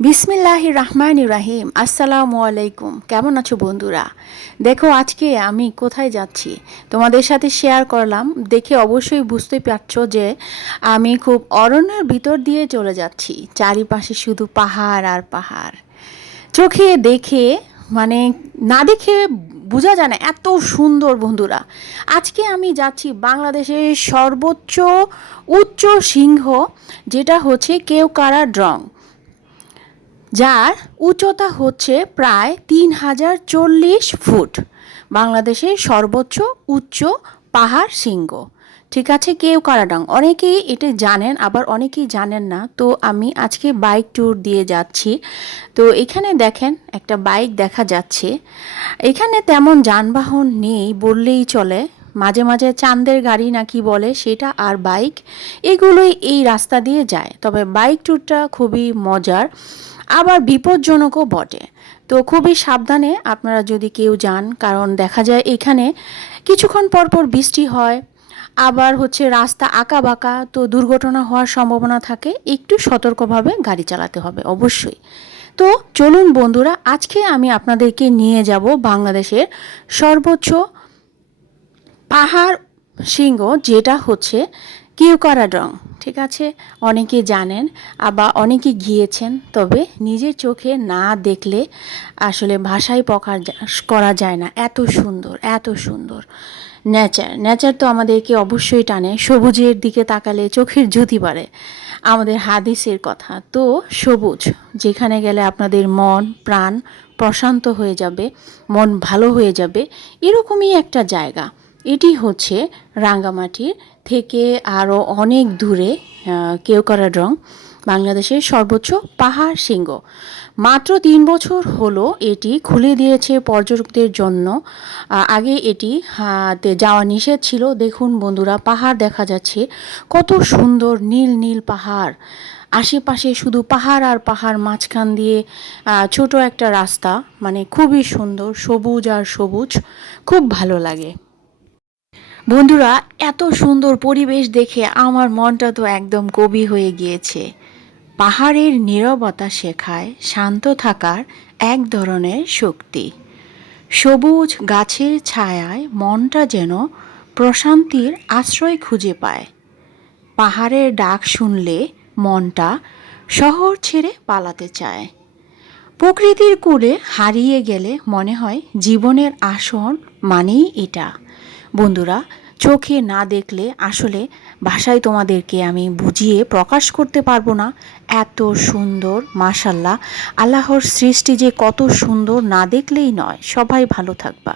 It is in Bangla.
বিসমিল্লাহির রহমানির রাহিম। আসসালামু আলাইকুম। কেমন আছো বন্ধুরা? দেখো আজকে আমি কোথায় যাচ্ছি তোমাদের সাথে শেয়ার করলাম। দেখে অবশ্যই বুঝতে পারছো যে আমি খুব অরণ্যের ভিতর দিয়ে চলে যাচ্ছি। চারিপাশে শুধু পাহাড় আর পাহাড়। চোখে দেখে মানে না দেখে বোঝা যায় না, এত সুন্দর বন্ধুরা। আজকে আমি যাচ্ছি বাংলাদেশের সর্বোচ্চ উচ্চ শৃঙ্গ, যেটা হচ্ছে কেওক্রাডং, যার উচ্চতা হচ্ছে প্রায় 3040 ফুট। বাংলাদেশের সর্বোচ্চ উচ্চ পাহাড় শৃঙ্গ, ঠিক আছে, কেওক্রাডং। অনেকেই এটা জানেন, আবার অনেকেই জানেন না। তো আমি আজকে বাইক ট্যুর দিয়ে যাচ্ছি। তো এখানে দেখেন একটা বাইক দেখা যাচ্ছে। এখানে তেমন যানবাহন নেই বললেই চলে। মাঝে মাঝে চাঁদের গাড়ি নাকি বলে সেটা, আর বাইক, এগুলোই এই রাস্তা দিয়ে যায়। তবে বাইক ট্যুরটা খুবই মজার, আবার বিপজ্জনকও বটে। তো খুবই সাবধানে আপনারা যদি কেউ যান, কারণ দেখা যায় এখানে কিছুক্ষণ পর পর বৃষ্টি হয়, আবার হচ্ছে রাস্তা আঁকা বাঁকা, তো দুর্ঘটনা হওয়ার সম্ভাবনা থাকে। একটু সতর্কভাবে গাড়ি চালাতে হবে অবশ্যই। তো চলুন বন্ধুরা, আজকে আমি আপনাদেরকে নিয়ে যাব বাংলাদেশের সর্বোচ্চ পাহাড় শৃঙ্গ, যেটা হচ্ছে কেওক্রাডং, ঠিক আছে। অনেকে জানেন, আবার অনেকে গিয়েছেন, তবে নিজের চোখে না দেখলে আসলে ভাষায় প্রকাশ করা যায় না। এত সুন্দর, এত সুন্দর নেচার তো আমাদেরকে অবশ্যই টানে। সবুজের দিকে তাকালে চোখের জ্যোতি বাড়ে, আমাদের হাদিসের কথা। তো সবুজ যেখানে গেলে আপনাদের মন প্রাণ প্রশান্ত হয়ে যাবে, মন ভালো হয়ে যাবে, এরকমই একটা জায়গা। এটি হচ্ছে রাঙ্গামাটির থেকে আরও অনেক দূরে কেওক্রাডং, বাংলাদেশের সর্বোচ্চ পাহাড় শৃঙ্গ। মাত্র 3 বছর হলো এটি খুলে দিয়েছে পর্যটকদের জন্য। আগে এটি যাওয়া নিষেধ ছিল। দেখুন বন্ধুরা, পাহাড় দেখা যাচ্ছে, কত সুন্দর নীল নীল পাহাড়। আশেপাশে শুধু পাহাড় আর পাহাড়, মাঝখান দিয়ে ছোট একটা রাস্তা, মানে খুবই সুন্দর, সবুজ আর সবুজ, খুব ভালো লাগে বন্ধুরা। এত সুন্দর পরিবেশ দেখে আমার মনটা তো একদম কবি হয়ে গিয়েছে। পাহাড়ের নীরবতা শেখায় শান্ত থাকার এক ধরনের শক্তি। সবুজ গাছের ছায়ায় মনটা যেন প্রশান্তির আশ্রয় খুঁজে পায়। পাহাড়ের ডাক শুনলে মনটা শহর ছেড়ে পালাতে চায়। প্রকৃতির কোলে হারিয়ে গেলে মনে হয় জীবনের আসল মানেই এটা। বন্ধুরা, চোখে না দেখলে আসলে ভাষায় তোমাদেরকে আমি বুঝিয়ে প্রকাশ করতে পারবো না। এত সুন্দর, মাশাল্লাহ, আল্লাহর সৃষ্টি যে কত সুন্দর, না দেখলেই নয়। সবাই ভালো থাকবা।